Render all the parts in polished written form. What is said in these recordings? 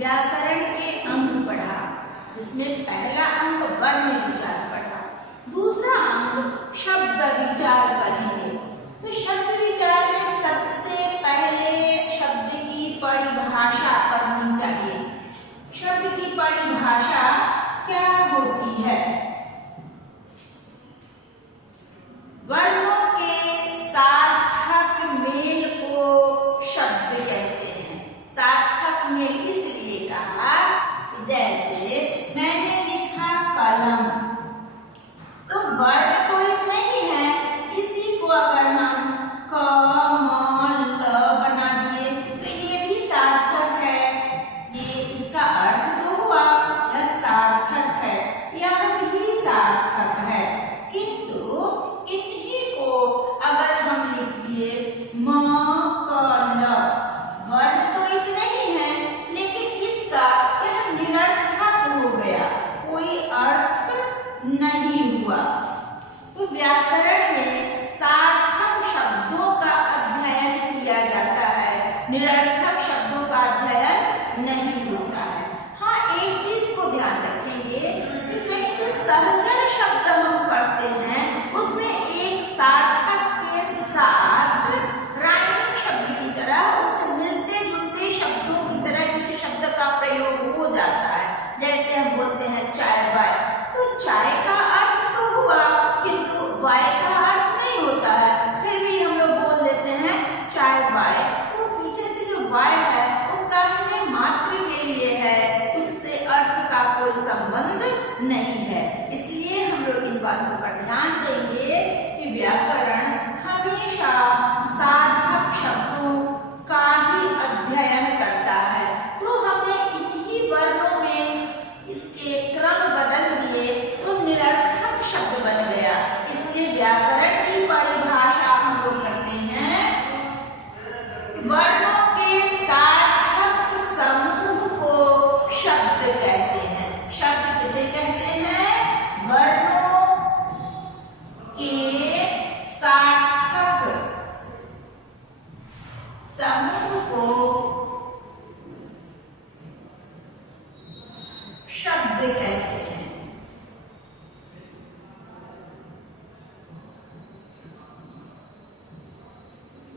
व्याकरण के अंग पढ़ा, जिसमें पहला अंग वर्ण विचार पढ़ा, दूसरा अंग शब्द विचार पढ़ेंगे। तो शब्द विचार में सबसे पहले शब्द की परिभाषा पढ़नी चाहिए। शब्द की परिभाषा क्या होती है? वर्णों के सार्थक मेल को शब्द कहते हैं। सार्थक मेल इसलिए कहा, जैसे मैंने लिखा कलम, तो वर्ण तो एक नहीं है, इसी को अगर हम क म ल बना दिए तो ये भी सार्थक है। ये इसका अर्थ तो हुआ, यह सार्थक है, यह भी सार्थक है। किंतु इन्हीं को अगर हम लिख दिए म क ल, वर्ण तो इतना ही है, लेकिन इसका यह निरर्थक हो गया, कोई अर्थ नहीं हुआ। तो व्याकरण में सार्थक शब्दों का अध्ययन किया जाता है, निरर्थक शब्दों का अध्ययन नहीं होता है। हाँ, एक चीज को ध्यान रखेंगे कि कहीं जो सहचर शब्द हम पढ़ते हैं उसमें एक सार्थक के साथ राइमिंग शब्द की तरह, उससे मिलते जुलते शब्दों की तरह किसी शब्द का प्रयोग हो जाता है। जैसे हम बोलते हैं चाय वाय, तो चाय का अर्थ तो हुआ, किंतु वाय का अर्थ नहीं होता है, फिर भी हम लोग बोल देते हैं चाय वाय। तो पीछे से जो वाय है वो कहने मात्र के लिए है, उससे अर्थ का कोई संबंध नहीं है। इसलिए हम लोग इन बातों पर ध्यान देंगे कि व्याकरण हमेशा सार्थक शब्दों का ही अध्ययन करता है। तो हमने इन्हीं वर्णों में इसके क्रम बदल दिए तो निरर्थक शब्द बन गया। इसलिए व्याकरण की परिभाषा हम लोग करते हैं, वर्णों के सार्थक समूह को शब्द कहते हैं। शब्द किसे कहते हैं? वर्णों के सार्थक समूह को शब्द कहते हैं।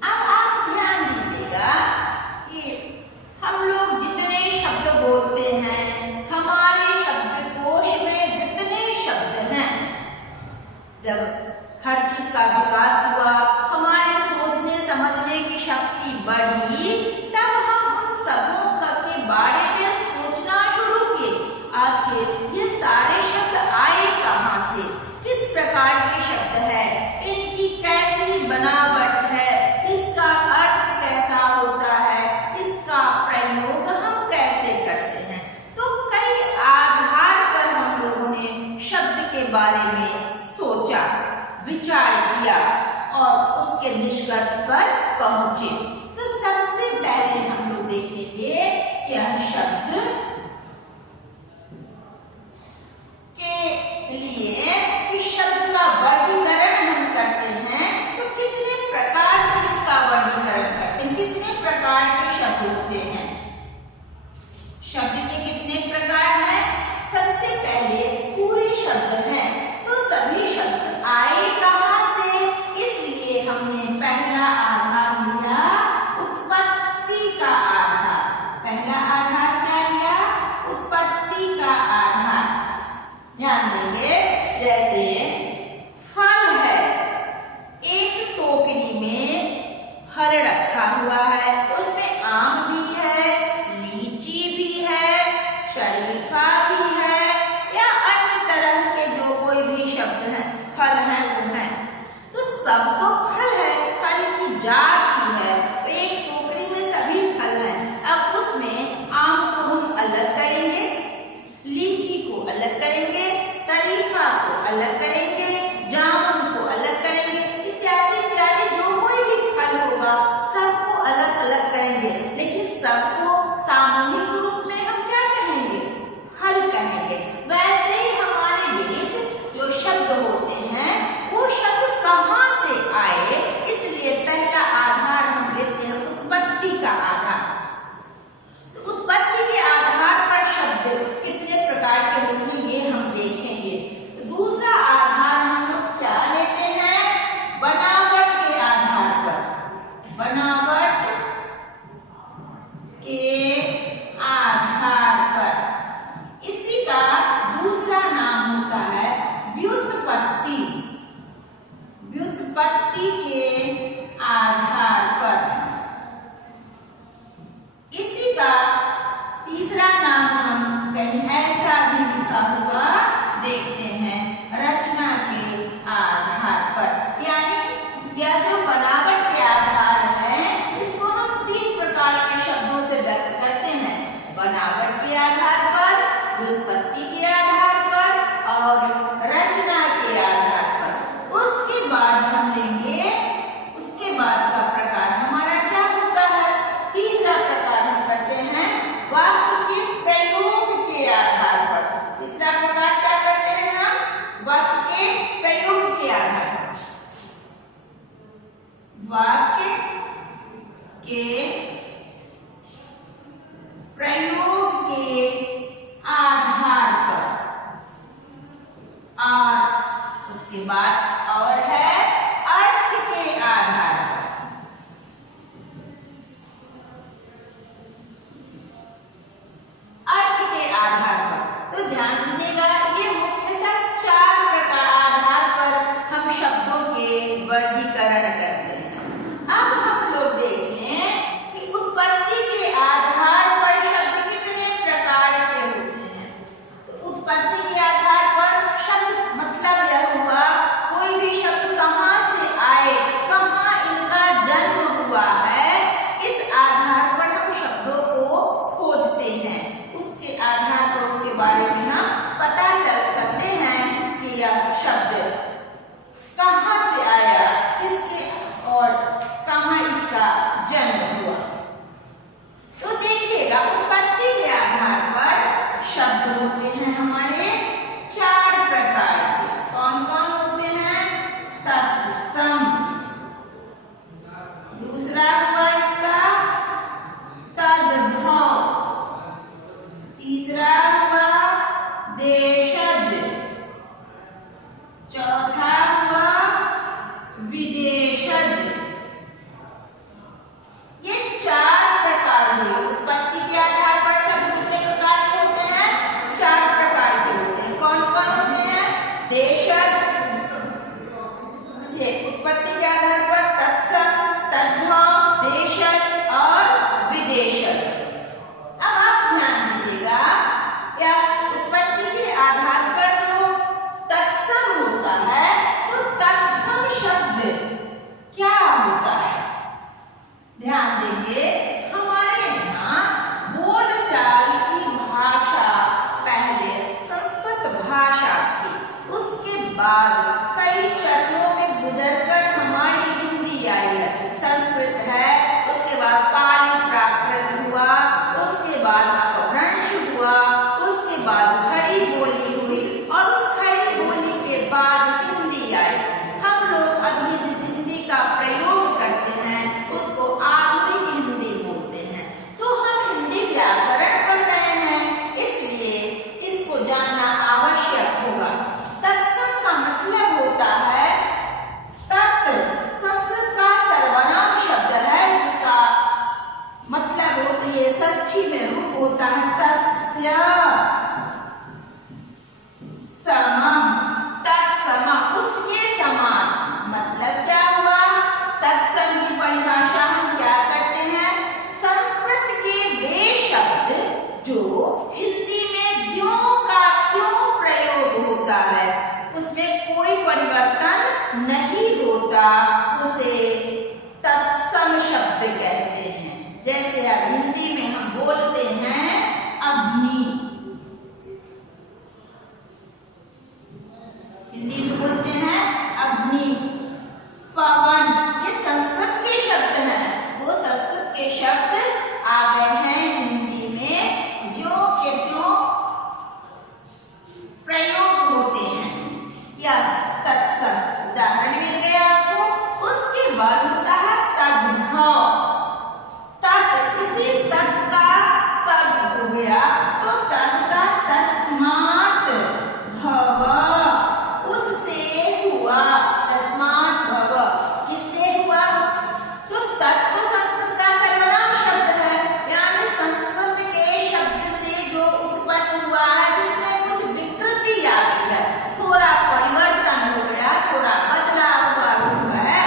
अब आप ध्यान दीजिएगा कि हम लोग जितने शब्द बोलते हैं, हमारे शब्दकोश में जितने शब्द हैं, जब हर चीज का विकास हुआ, हमारे सोचने समझने की शक्ति बढ़ी, तब हम उन सबों के बारे में सोचना शुरू किए। आखिर ये सारे शब्द आए कहाँ से, किस प्रकार के शब्द है, इनकी कैसी बनावट है, इसका अर्थ कैसा होता है, इसका प्रयोग हम कैसे करते हैं। तो कई आधार पर हम लोगों ने शब्द के बारे में सोचा, विचार किया और उसके निष्कर्ष पर पहुंचे। तो सबसे पहले हम लोग देखेंगे यह शब्द के लिए इस शब्द का वर्गीकरण हम करते हैं, तो कितने प्रकार से इसका वर्गीकरण करते हैं, कितने प्रकार के शब्द होते हैं। शब्द के कितने प्रकार हैं? सबसे पहले पूरे शब्द हैं। तो सभी शब्द आए कहाँ से, इसलिए हमने पहला आधार लिया उत्पत्ति का आधार। पहला आधार क्या लिया? उत्पत्ति का आधार। ध्यान देंगे, जैसे फल है, एक टोकरी में फल रखा हुआ है, उसमें आम भी है, लीची भी है, शरीफा भी है, या अन्य तरह के जो कोई भी शब्द हैं, फल हैं वो हैं। तो सब तो फल है, फल की जाति है, तो एक टोकरी में सभी फल हैं। अब उसमें आम को हम अलग करेंगे, लीची को अलग करेंगे, शरीफा को अलग करेंगे, जामुन को अलग करेंगे, इत्यादि इत्यादि जो कोई भी फल होगा सबको अलग अलग करेंगे, लेकिन सबको सामूहिक रूप में हम क्या कहेंगे? फल कहेंगे। वैसे ही हमारे बीच जो शब्द होते हैं वो शब्द कहाँ से आए, उत्पत्ति के आधार पर। इसी का तीसरा नाम हम कहीं ऐसा भी लिखा हुआ देखते हैं, रचना के आधार पर। यानी यह जो बनावट के आधार है, इसको हम 3 प्रकार के शब्दों से व्यक्त करते हैं, बनावट के आधार पर, व्युत्पत्ति के आधार पर और रचना के आधार पर। उसके बाद हम लेंगे, उसके बाद का प्रकार हमारा क्या होता है, तीसरा प्रकार हम करते हैं वाक्य के प्रयोग के आधार पर। तीसरा प्रकार क्या करते हैं हम, वाक्य के प्रयोग के आधार पर। वाक्य के प्रयोग के आधार पर। और उसके बाद और है अर्थ के आधार पर। अर्थ के आधार पर तो ध्यान दीजिएगा, ये मुख्यतः 4 प्रकार आधार पर हम शब्दों के वर्गीकरण करते हैं। अब हम लोग देखें कि उत्पत्ति के आधार पर शब्द कितने प्रकार के होते हैं। तो उत्पत्ति के आधार पर शब्द मतलब यह हुआ, कोई भी शब्द कहाँ से आए, कहाँ इनका जन्म हुआ है, इस आधार पर हम शब्दों को खोजते हैं। उसके आधार पर उसके बारे में हम पता करते हैं कि यह शब्द कहाँ से आया, किसके और कहाँ इसका जन्म हुआ। तो देखिएगा, उत्पत्ति के आधार पर शब्द होते हैं हमारे 4 प्रकार के। कौन कौन होते हैं, तत्सम, दूसरा हुआ इसका तद्भव, तीसरा हुआ देशज, चौथा हुआ विदेशज। ये 4 प्रकार हुए। उत्पत्ति के आधार पर शब्द कितने प्रकार के होते हैं, 4 प्रकार के होते हैं। कौन कौन होते हैं, देशज, ये उत्पत्ति के आधार पर तत्सम, तद्भव, देशज और विदेशज। अब आप ध्यान दीजिएगा, या उत्पत्ति के आधार पर जो तत्सम होता है, तो तत्सम शब्द क्या होता है, ध्यान देंगे। हमारे यहाँ बोलचाल की भाषा पहले संस्कृत भाषा थी, उसके बाद कई चरणों में गुजरकर हमारी हिंदी आई है। संस्कृत है, उसके बाद पाली प्राकृत हुआ, उसके बाद अपभ्रंश हुआ, उसके बाद खड़ी बोली हुई और उस खड़ी बोली के बाद हिंदी आई। हम लोग अभी जिस हिंदी का प्रयोग करते हैं उसको आधुनिक हिंदी बोलते हैं। तो हम हिंदी व्याकरण पढ़ रहे हैं, इसलिए इसको जानना आवश्यक होगा। तत्सम का मतलब होता है तत्, संस्कृत का सर्वनाम शब्द है, जिसका मतलब होता है षष्ठी में रूप होता है तस्य समः, तत्समः, उसके समान। मतलब क्या हुआ, तत्सम की परिभाषा हम क्या करते हैं, संस्कृत के वे शब्द जो हिंदी में ज्यों का त्यों प्रयोग होता है, उसमें कोई परिवर्तन नहीं होता, उसे तत्सम शब्द कहते हैं। जैसे अब हिंदी में हम बोलते हैं अग्नि, हिंदी में बोलते हैं अग्नि, पवन, ये संस्कृत के शब्द हैं। वो संस्कृत के शब्द आ गए हैं हिंदी में, ज्यों के त्यों प्रयोग होते हैं। यह तत्सम उदाहरण मिल गया आपको। उसके बाद होता है तद्भव, तत्, इसी तत् का तद हो गया, तो तत् का तस्मात् भव, उससे हुआ, तस्मात् भव, किससे हुआ, तो तत् तो संस्कृत का सर्वनाम शब्द है, यानी संस्कृत के शब्द से जो उत्पन्न हुआ है, जिसमें कुछ विकृति आ गई है, थोड़ा परिवर्तन हो गया, थोड़ा बदला हुआ रूप है,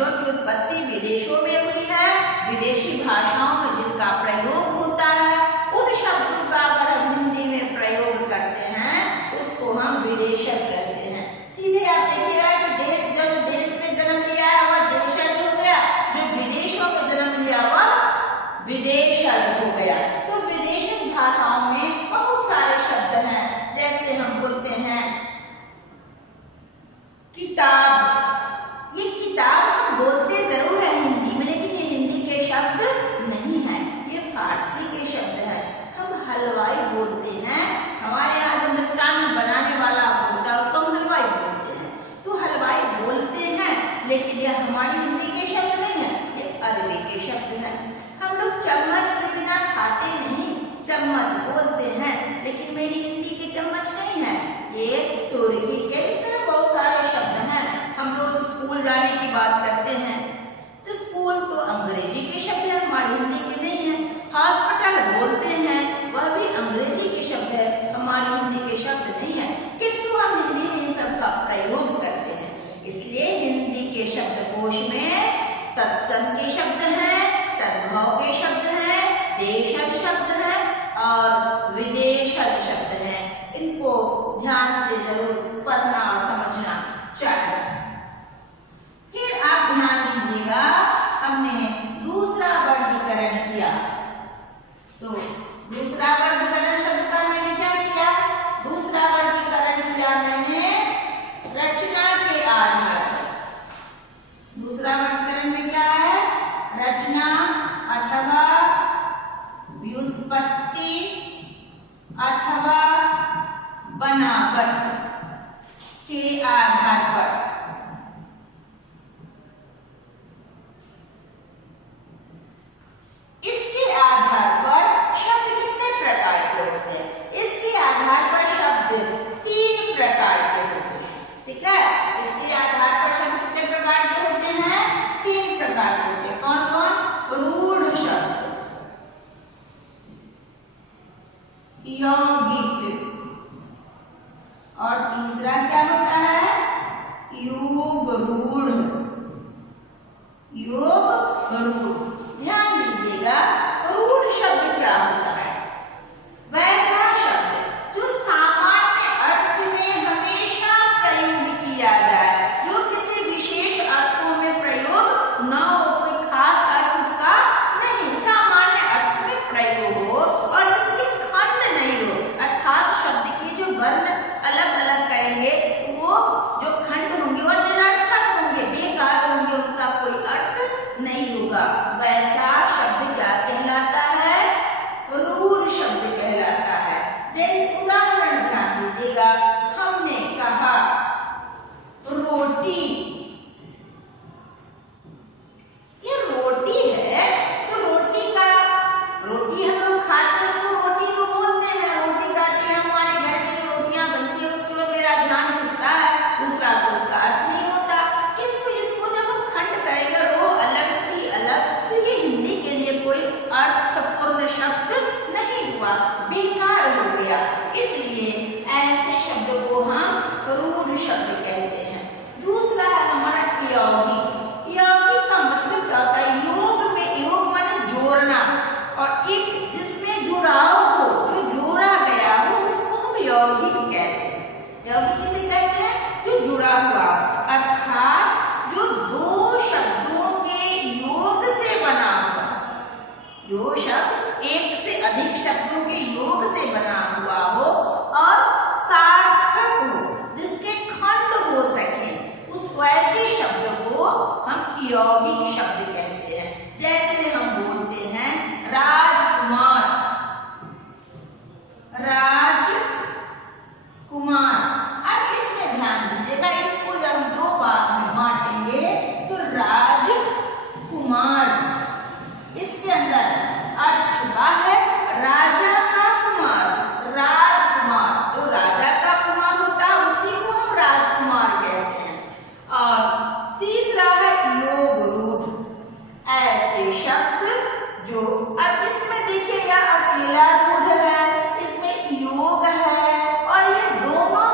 शब्दों की उत्पत्ति विदेशों में हुई है। विदेशी भाषाओं में जिनका प्रयोग होता है उन शब्दों का अगर हम हिंदी में प्रयोग करते हैं उसको हम विदेशज कहते हैं। सीधे आप देखिएगा कि देश जो देश में जन्म लिया है वह देशज हो गया, जो विदेशों में जन्म लिया वह विदेशज हो गया। तो विदेशज भाषाओं में बहुत सारे शब्द हैं, जैसे हम बोलते हैं किताब। ये किताब हम बोलते जरूर है हिंदी में, लेकिन ये हिंदी के शब्द नहीं है, ये फारसी के शब्द है। हम हलवाई बोलते हैं, हमारे यहाँ जो मिष्टान बनाने वाला होता है उसको हम हलवाई बोलते हैं। तो हलवाई बोलते हैं, लेकिन ये हमारी हिंदी के शब्द नहीं है, ये अरबी के शब्द है। हम लोग चम्मच के बिना खाते नहीं, चम्मच बोलते हैं, लेकिन मेरी हिंदी के चम्मच नहीं है, ये तुर्की के। इस तरह बहुत सारे शब्द हैं। हम रोज स्कूल जाने की बात करते हैं तो स्कूल तो अंग्रेजी के शब्द है, हमारी हिंदी के नहीं है। हॉस्पिटल बोलते हैं, वह भी अंग्रेजी के शब्द है, हमारी हिंदी के शब्द नहीं है, किंतु हम हिंदी में इन सब का प्रयोग करते हैं। इसलिए हिंदी के शब्दकोश में तत्सम के शब्द हैं, तद्भव के शब्द हैं, देशज शब्द हैं और विदेशज शब्द हैं। इनको ध्यान से जरूर पढ़ना और समझना चाहिए। फिर आप ध्यान दीजिएगा, हमने दूसरा वर्गीकरण किया। तो दूसरा वर्गीकरण शब्द का मैंने क्या किया? दूसरा वर्गीकरण किया मैंने रचना के आधार पर। दूसरा वर्गीकरण में क्या है? रचना अथवा व्युत्पत्ति अथवा बनावट के आधार पर। इसके आधार पर शब्द कितने प्रकार के होते हैं? इसके आधार पर शब्द 3 प्रकार के होते हैं। ठीक है, इसके आधार पर शब्द कितने प्रकार के होते हैं? 3 प्रकार के होते हैं। कौन कौन? रूढ़ शब्द, यौगिक, और तीसरा क्या होता है? योग रूढ़। योग रूढ़। ध्यान दीजिएगा, रूढ़ शब्द क्या होता है? वैसा शब्द जो सामान्य अर्थ में हमेशा प्रयोग किया जाए, जो किसी विशेष अर्थों में प्रयोग न हो, कोई खास अर्थ उसका नहीं, सामान्य अर्थ में प्रयोग हो और इसके खंड नहीं हो, अर्थात शब्द के जो वर्ण अलग अलग करेंगे वो जो खंड होंगे वो निरर्थक होंगे, बेकार होंगे, उनका कोई अर्थ नहीं होगा। वैसा शब्द क्या कहलाता है? रूढ़ शब्द कहलाता है। जैसे उदाहरण ध्यान दीजिएगा, हमने कहा रोटी। ये रोटी है, तो रोटी हम लोग खाते हैं, उसको रोटी तो बोलते हैं, रोटी खाते हैं। हमारे घर में जो रोटियां बनती है उसके ऊपर मेरा ध्यान किसका है? दूसरा को उसका अर्थ नहीं होता। किंतु इसको जब हम खंड करेंगे, रो अलग टी अलग, तो ये हिंदी के लिए कोई अर्थपूर्ण शब्द नहीं हुआ, बेकार हो गया। इसलिए ऐसे शब्द को हम रूढ़ शब्द कहते हैं। दूसरा है हमारा यौगिक। यौगिक का मतलब क्या होता है? योग में, योग माने जोड़ना, और एक जिसमें जुड़ाव हो, जो जोड़ा गया हो, उसको हम यौगिक कहते हैं। यौगिक किसे कहते हैं? जो जुड़ा हुआ, अर्थात जो 2 शब्दों के योग से बना हुआ। जो शब्द एक से अधिक शब्दों के योग से बना हुआ हो और सार्थक हो, जिसके खंड हो सके, उस वैसे शब्द को हम यौगिक शब्द कहते हैं। जैसे हम बोलते हैं राजकुमार। राजकुमार। अब इसमें ध्यान दीजिएगा, इसको जब हम 2 भाग में बांटेंगे तो राजकुमार, इसके अंदर अर्थ छुपा है राजा का कुमार। राजकुमार, जो राजा का कुमार होता है उसी को हम राजकुमार कहते हैं। और तीसरा है योग रूढ़। ऐसे शब्द जो, अब इसमें देखिएगा अकेला रूढ़ है, इसमें योग है, और ये दोनों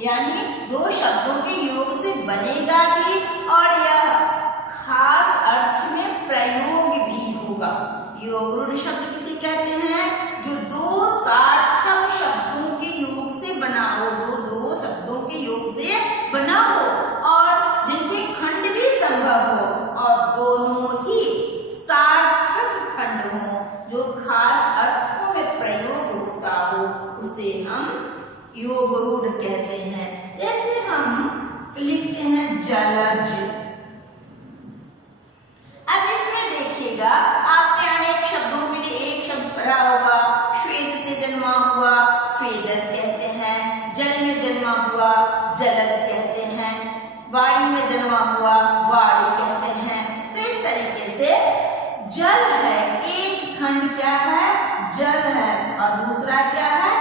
यानी दो शब्दों के योग से बनेगा भी और यह खास अर्थ में प्रयोग भी होगा। योग रूढ़ शब्द किसे कहते हैं? जो दो सार्थक शब्दों के योग से बना हो, दो शब्दों के योग से बना हो और जिनके खंड भी संभव हो और दोनों ही सार्थक खंड हो, जो खास अर्थों में प्रयोग होता हो, उसे हम योग रूढ़ कहते हैं। जैसे हम लिखते हैं जलज। अब इसमें देखिएगा, आपने अनेक शब्दों के लिए एक शब्द पढ़ा होगा। श्वेत से जन्मा हुआ स्वेदज कहते हैं, जल में जन्मा हुआ जलज कहते हैं, वाणी में जन्मा हुआ वाणी कहते हैं। तो इस तरीके से जल है, एक खंड क्या है? जल है और दूसरा क्या है?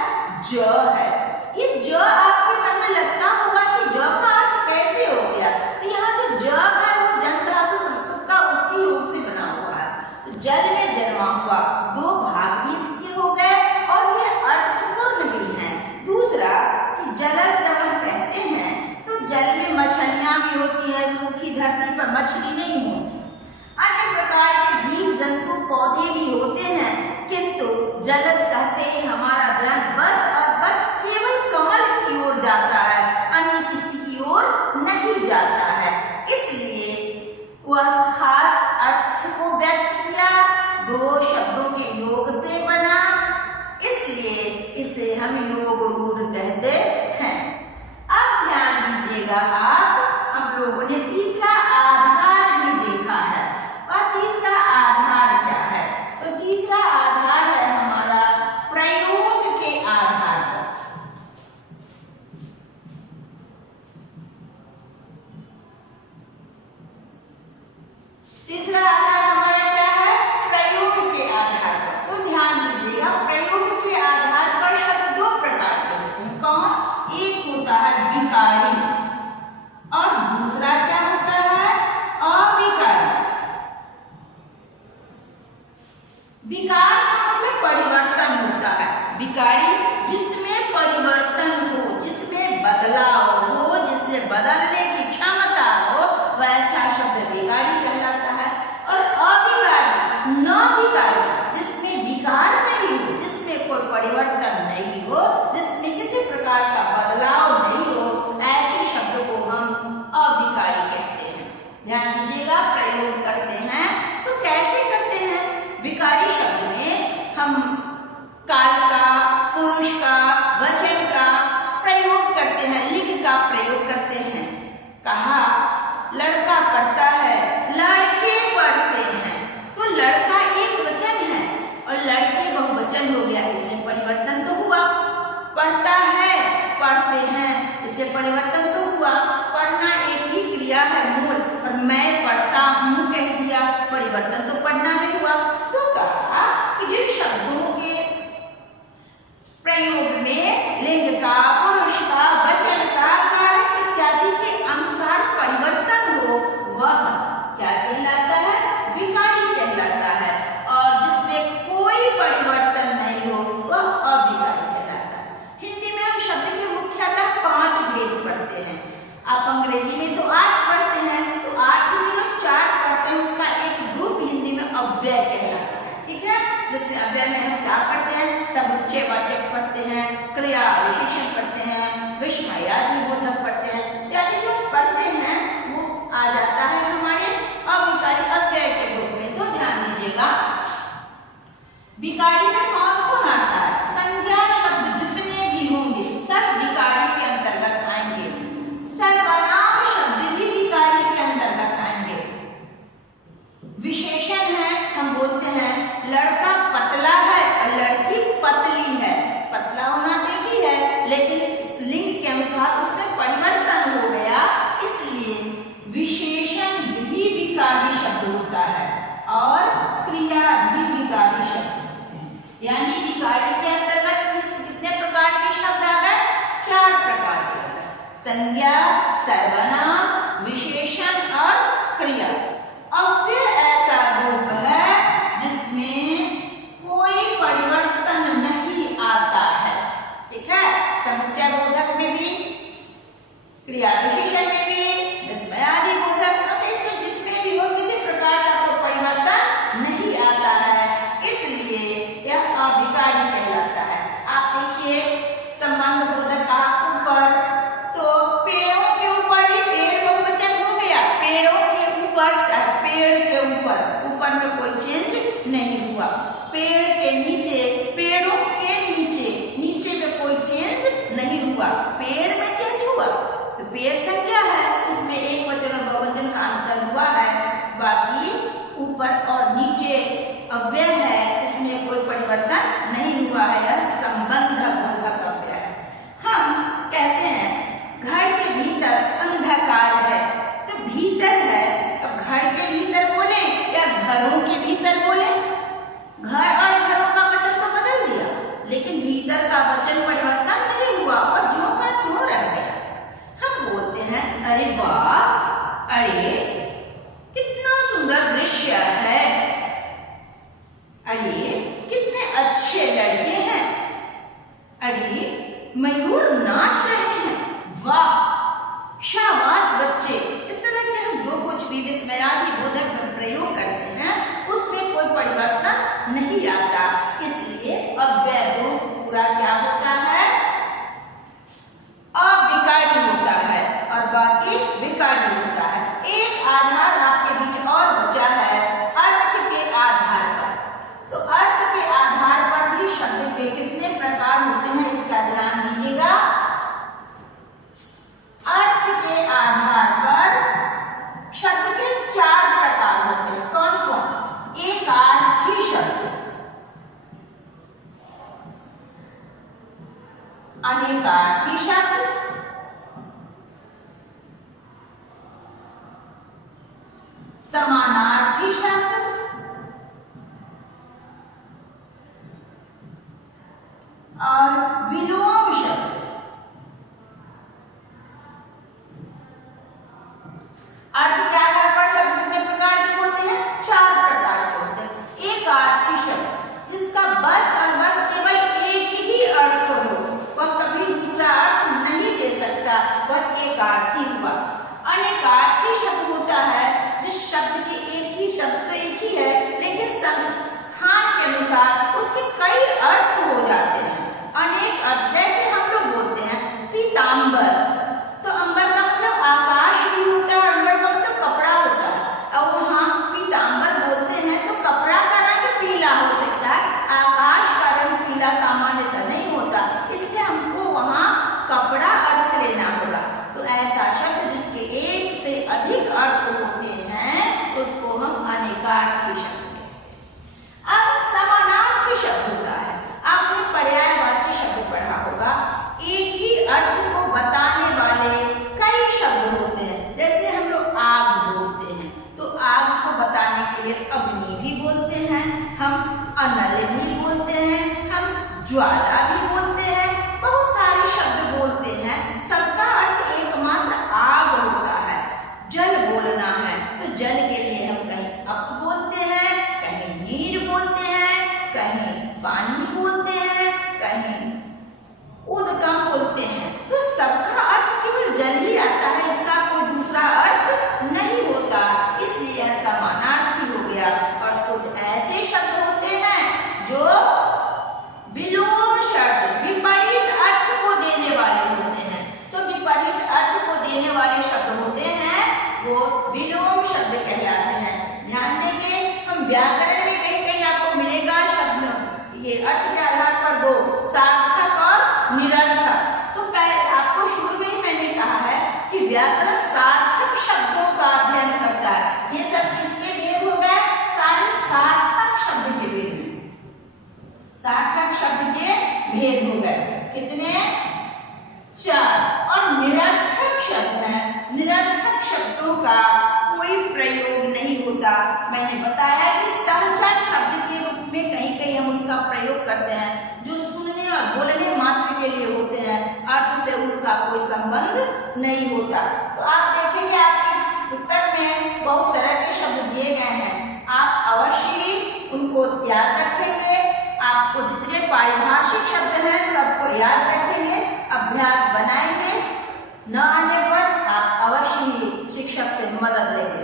ज है। ये ज आपके मन में लगता होगा कि ज का अर्थ कैसे हो गया? तो यहाँ जो ज है वो जन धातु संस्कृत का उसके योग से बना हुआ है। तो जल में जन्मा हुआ, दो भाग भी इसके हो गए और ये अर्थपूर्ण भी है। दूसरा कि जलज जब हम कहते हैं तो जल में मछलियां भी होती हैं, सूखी धरती पर मछली नहीं होती। अन्य प्रकार के जीव जंतु पौधे भी होते हैं, किंतु जलज कहते ही हमारा ध्यान बस और बस केवल कमल की ओर जाता है, अन्य किसी की ओर नहीं जाता है। इसलिए वह खास अर्थ को व्यक्त किया, दो शब्दों के योग से बना, इसलिए इसे हम योग रूढ़ कहते हैं। अब ध्यान दीजिएगा, हम लोगों ने तीसरा आधार भी देखा है। और तीसरा आधार क्या है? तो तीसरा आधार है हमारा प्रयोग के आधार पर। तीसरा आधार हमारा क्या है? प्रयोग के आधार पर। तो ध्यान दीजिएगा, प्रयोग के आधार पर शब्द दो प्रकार के होते हैं। कौन? एक होता है विकारी और दूसरा क्या होता है? अविकारी। विकार का मतलब परिवर्तन होता है, विकारी जिसमें परिवर्तन हो, जिसमें बदलाव हो, जिसमें बदलने की क्षमता हो, वैसा शब्द विकारी कहलाता है। और अविकारी, न विकारी, जिसमें विकार नहीं हो, जिसमें कोई परिवर्तन नहीं हो, जिसमें किसी प्रकार का बदलाव नहीं हो, ऐसे शब्द को हम अविकारी कहते हैं। ध्यान दीजिएगा, प्रयोग करते हैं तो कैसे करते हैं? विकारी शब्द में हम काल का, पुरुष का, वचन का प्रयोग करते हैं, लिंग का प्रयोग करते हैं। कहा लड़का पढ़ता है, लड़के पढ़ते हैं, तो लड़का एक वचन है और लड़के बहुवचन हो गया, इसमें परिवर्तन तो हुआ। पढ़ता है, पढ़ते हैं, इससे परिवर्तन तो हुआ। पढ़ना एक ही क्रिया है मूल, और मैं पढ़ता हूं कह दिया, परिवर्तन तो पढ़ना में हुआ। तो कहा कि जिन शब्दों के प्रयोग में लिंग का, पुरुष का, वचन का, कारक इत्यादि के अनुसार परिवर्तन हो, वह क्या कहलाता है? विकारी कहलाता है। और जिसमें कोई परिवर्तन नहीं हो, वह अविकारी कहलाता है। हिंदी में हम शब्द के मुख्यतः 5 भेद पढ़ते हैं। आप अंग्रेजी में तो 8 पढ़ते हैं, तो 8 में जो 4 पढ़ते हैं उसका एक ग्रुप हिंदी में अव्यय कहलाता है। ठीक है, जिसमें अव्यय में हम क्या पढ़ते हैं? समुच्चय वाचक पढ़ते हैं, क्रिया विशेषण पढ़ते हैं, विस्मयादि बोधक पढ़ते हैं, यानी जो पढ़ते हैं वो आ जाता है हमारे अविकारी अव्यय के रूप में। तो ध्यान दीजिएगा, विकारी में कौन कौन आता है? संज्ञा शब्द जितने भी होंगे सब विकारी के अंतर्गत आएंगे। सर्वनाम शब्द भी विकारी के अंतर्गत आएंगे। विशेषण है, हम बोलते हैं लड़का पतला है और लड़की पतली है। पतला होना देखी है, लेकिन लिंग के अनुसार उसमें परिवर्तन हो गया, इसलिए विशेषण भी विकारी शब्द होता है और क्रिया भी विकारी शब्द होते हैं। यानी विकारी के अंतर्गत कितने प्रकार के शब्द आ गए? 4 प्रकार के आ गए। संज्ञा, सर्वनाम, विशेषण और क्रिया। अव्यय ऐसा रूप है जिसमें कोई परिवर्तन नहीं आता है। ठीक है, समुच्चय बोधक में भी हुआ, पेड़ में चेंज हुआ। तो पेड़ संज्ञा है, उसमें एक वचन और बहुवचन का अंतर हुआ है, बाकी ऊपर और नीचे अव्यय है, इसमें कोई परिवर्तन नहीं हुआ है। यह संबंध बोधक अव्यय है। हम कहते हैं घर के भीतर अंधकार है, तो भीतर है, अब घर के भीतर बोले या घरों के भीतर बोले? घर और घरों का वचन तो बदल दिया, लेकिन भीतर का वचन परिवर्तन नहीं हुआ और ज्यों का त्यों रह गया। हम बोलते हैं अरे वाह, अरे कितना सुंदर दृश्य है, अरे कितने अच्छे लड़के हैं, अरे मयूर नाच रहे हैं, वाह शाबाश बच्चे। इस तरह के हम जो कुछ भी विस्मयादि बोधक में प्रयोग करते हैं उसमें कोई परिवर्तन नहीं आता, इसलिए अव्यय रूप पूरा क्या होता है? अविकारी होता है और बाकी विकारी होता है। एक आधार आपके बीच और बचा है अर्थ के आधार पर। तो अर्थ के आधार पर भी शब्द के कितने प्रकार होते हैं इसका ध्यान दीजिएगा। अर्थ के आधार पर शब्द के 4 प्रकार होते हैं। कौन कौन? एकार्थी शब्द, अनेकार्थी शब्द, समानार्थी शब्द और विलोम शब्द। अर्थ के आधार पर शब्द कितने प्रकार के होते हैं? 4 प्रकार के होते हैं। एकार्थी शब्द जिसका बस और बस केवल एक ही अर्थ हो, वह कभी दूसरा अर्थ नहीं दे सकता, वह एकार्थी हुआ। अनेकार्थी शब्द होता है जिस शब्द के एक ही शब्द तो एक ही है, लेकिन सब स्थान के अनुसार उसके कई अर्थ हो जाते हैं, अनेक अर्थ। जैसे हम लोग बोलते हैं पीतांबर, तो अंबर का मतलब आकाश भी होता है, अंबर का मतलब कपड़ा होता है। अब वहाँ पीतांबर बोलते हैं तो कपड़ा का रंग पीला हो सकता है, आकाश का रंग पीला सामान्यतः नहीं होता, इसलिए हमको वहाँ कपड़ा अर्थ लेना होगा। तो ऐसा शब्द जिसके एक से अधिक अर्थ होते हैं उसको हम अनेकार्थी शब्द कहते हैं। अब समानार्थी शब्द होता है, आपने पर्यायवाची शब्द पढ़ा होगा, एक ही अर्थ को बताने वाले कई शब्द होते हैं। जैसे हम लोग आग बोलते हैं तो आग को बताने के लिए अग्नि भी बोलते हैं, हम अनल भी बोलते हैं, हम ज्वाला भी बोलते हैं, बहुत सारे शब्द बोलते हैं, सबका अर्थ एकमात्र आग होता है। जल बोलना है तो जल के लिए हम कहीं अप बोलते हैं, कहीं नीर बोलते हैं, कहीं पानी बोलते हैं, कहीं उदगम बोलते हैं। तो सबका अर्थ केवल जल ही आता है, इसका कोई दूसरा अर्थ नहीं होता, इसलिए समानार्थी हो गया। और कुछ ऐसे शब्द होते हैं जो विलोम शब्द, विपरीत अर्थ को देने वाले होते हैं। तो विपरीत अर्थ को देने वाले शब्द होते हैं वो विलोम शब्द कहलाते हैं। ध्यान देंगे, हम व्याकरण में कहीं कहीं आपको मिलेगा शब्द, ये अर्थ के आधार पर 2, सार्थक और निरर्थक। तो पहले आपको शुरू में ही मैंने कहा है कि व्याकरण सार्थक शब्दों का अध्ययन करता है। ये सब किसके भेद हो गए? सारे सार्थक शब्द के भेद, सार्थक शब्द के भेद हो गए। कितने? 4। और निरर्थक शब्द हैं, निरर्थक शब्दों का कोई प्रयोग नहीं होता। मैंने बताया कि सहचर शब्द के रूप में कहीं कहीं हम उसका प्रयोग करते हैं, जो सुनने और बोलने मात्र के लिए होते हैं, अर्थ से उनका कोई संबंध नहीं होता। तो आप देखेंगे आपकी पुस्तक में बहुत तरह के शब्द दिए गए हैं, आप अवश्य ही उनको याद रखेंगे। आपको जितने पारिभाषिक शब्द हैं सबको याद रखेंगे, अभ्यास बनाएंगे, न आने पर आप अवश्य ही शिक्षक से मदद लेंगे।